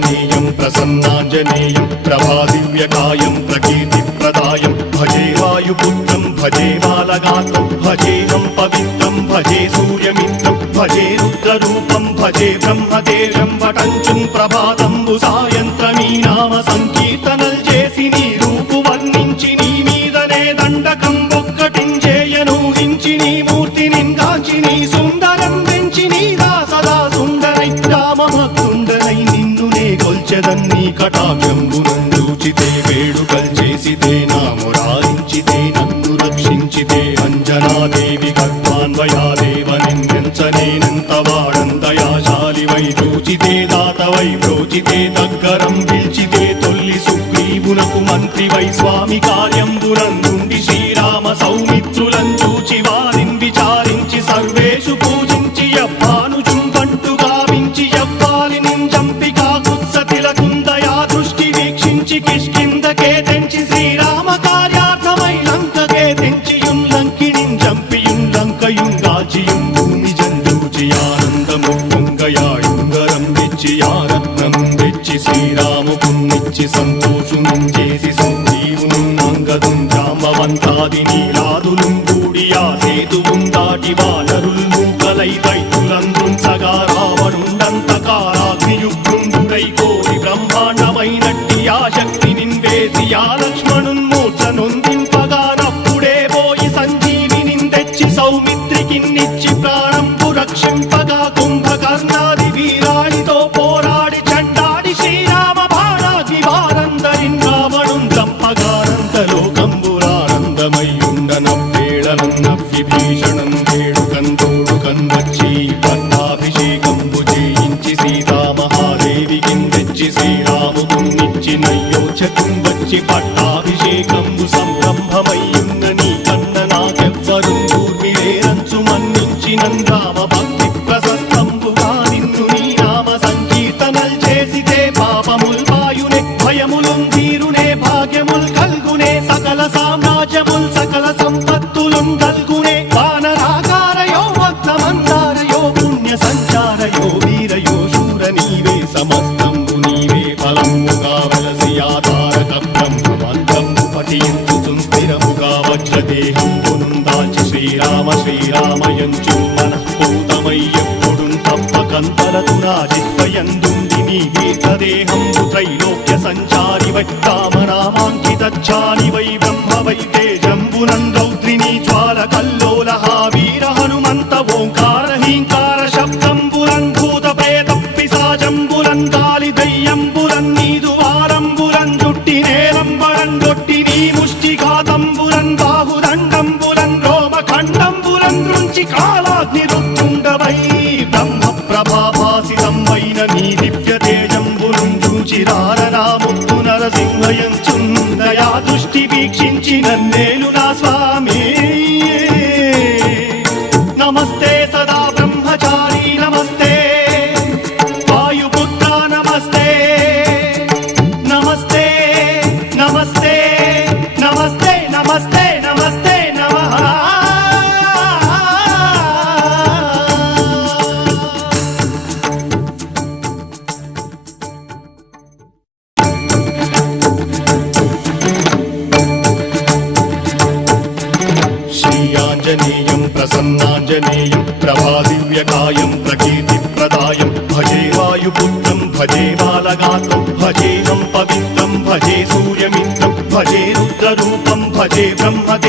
श्रीयाञ्जनेयं प्रसन्नाञ्जनेयं प्रभादिव्यकायं प्रकीर्तिप्रदायं भजे वायुपुत्रं भजे बालगात्रं भजेऽहं पवित्रं भजे सूर्यमित्रं भजे रुद्ररूपं भजे ब्रह्मदेवं वटञ्चुं प्रभाతంబు సాయంత్రమీ నామ సంకీర్తనల్ చేసి నీ రూపు వర్ణించి నీ మీదనే దండకం ఒక్కటించేయను హించి నీ మూర్తిని గాంచి నీ సుందరం పెంచి నీ దాసదా సుందరై రామభక్తుండనై నిన్నునే కొల్చెదన్ని కటాక్షంబునందూచితే వేడుకల్ చేసితే నా మురారించితే నన్ను రక్షించితే అంజనాదేవి గర్భాన్వయాదేవ నిందించనేనంత వాడందయాశాలివై చూచితే దాతవై బ్రోచితే దగ్గరం పిలిచితే తొల్లి సుగ్రీవునకు మంత్రివై స్వామి కార్యంబునందుండి శ్రీరామ సౌమిత్రులను చూచి వారిని విచారించి సర్వేషు పూజించి యవ్వానుజుం బంటు గావించి యవ్వాలిని చంపి కాకుత్సతిలకుందయా దృష్టి వీక్షించి కిష్కిందకే తెంచి శ్రీరామ కార్యార్థమై లంకకే తెంచియుం లంకిణిం చంపియుం లంకయుం గాచియుం భూమి జందూచి ఆనందము పొంగయాయుంగరం తెచ్చి ఆరత్నం తెచ్చి శ్రీరాముకున్నిచ్చి సంతోషునం చేసి సుగ్రీవును అంగదుం జాంబవంతాది నీలాదులు కూడి ఆ సేతువుం దాటి వానరుల్ మూకలై దైత్యులందృంచగా రావణుండంతకారాగ్నియుగ్రుండుడై కోరి బ్రహ్మాండమైనట్టి ఆ శక్తి నిన్వేసి ఆ లక్ష్మణున్ మూర్ఛ నొందింపగా నప్పుడే పోయి సంజీవిని తెచ్చి సౌమిత్రికిన్నిచ్చి ప్రాణంపు రక్షింపగా కుంభకర్ణాది వీరాళితో పోరాడి చండాడి శ్రీరామ బాణాగ్ని వారందరిన్ రావణున్ చంపగానంతలోకంబురానందమయ్యుండనవ్వేళనన్నవ్విభీషణం వేడుకందోడుకన్ వచ్చి పట్టాభిషేకంబు చేయించి సీతామహాదేవికిన్ తెచ్చి శ్రీరాముకున్నిచ్చి నయ్యోచకుం వచ్చి పట్టాభిషేకంబు సంరంభమయ్యున్న నీ కన్న నాకెవ్వరుం దూర్మిలేరంచు మన్నించినన్ రామ భక్తి ప్రశస్తంబుగా నిన్ను నీ నామ సంకీర్తనల్ చేసితే పాపముల్ పాయునే భయములుం తీరునే భాగ్యముల్ కల్గునే సకల సామ్రాజ్యముల్ సకల సంపత్తులుం కల్గునే వానరాకారయో భక్తమందారయో పుణ్య సంచారయో వీరయో శూర నీవే సమస్తంబు నీవే ఫలముగా వలసి ఆధారక బ్రహ్మమంత్రము పఠించుచుం స్థిరముగా వజ్రదేహంబునుం దాల్చి శ్రీరామ శ్రీరామయంచు మనఃపూతమై ఎప్పుడుం తప్పకంతరతు నా జిహ్వయందుండి నీ దీర్ఘదేహంబు త్రైలోక్య సంచారివై రామనామాంకితచ్చారివై బ్రహ్మవై తేజంబునన్ రౌద్రిణీ జ్వాల కల్లోల వీర హనుమంత ఓంకార హీంకార శబ్దంబురన్ భూత ప్రేత పిశాచంబురన్ గాలి దయ్యంబురన్ నీదు వారంబురన్ జుట్టి నేలంబరన్ గొట్టి నీ ముష్టిఘాతంబురన్ బాహుదండంబురన్ రోమఖండంబురన్ దృంచి కాలాగ్ని రుత్తుండవై బ్రహ్మ ప్రభాభాసితంబైన నీ దివ్య తేజంబురుం చూచిరారనా ముత్తు నరసింహయంచుందయా దృష్టి వీక్షించి నన్నేలు నా స్వామి నమస్తే సదా బ్రహ్మచారి నమస్తే వాయుపుత్ర నమస్తే నమస్తే నమస్తే నమస్తే నమస్తే నమస్తే నమః श्रीयाञ्जनेयं प्रसन्नाञ्जनेयं प्रभादिव्यकायं प्रकीर्तिप्रदायं भजे वायुपुत्रं भजे बालगात्रं भजेऽहं पवित्रं भजे सूर्यमित्रं भजे रुद्ररूपं भजे ब्रह्मदेवं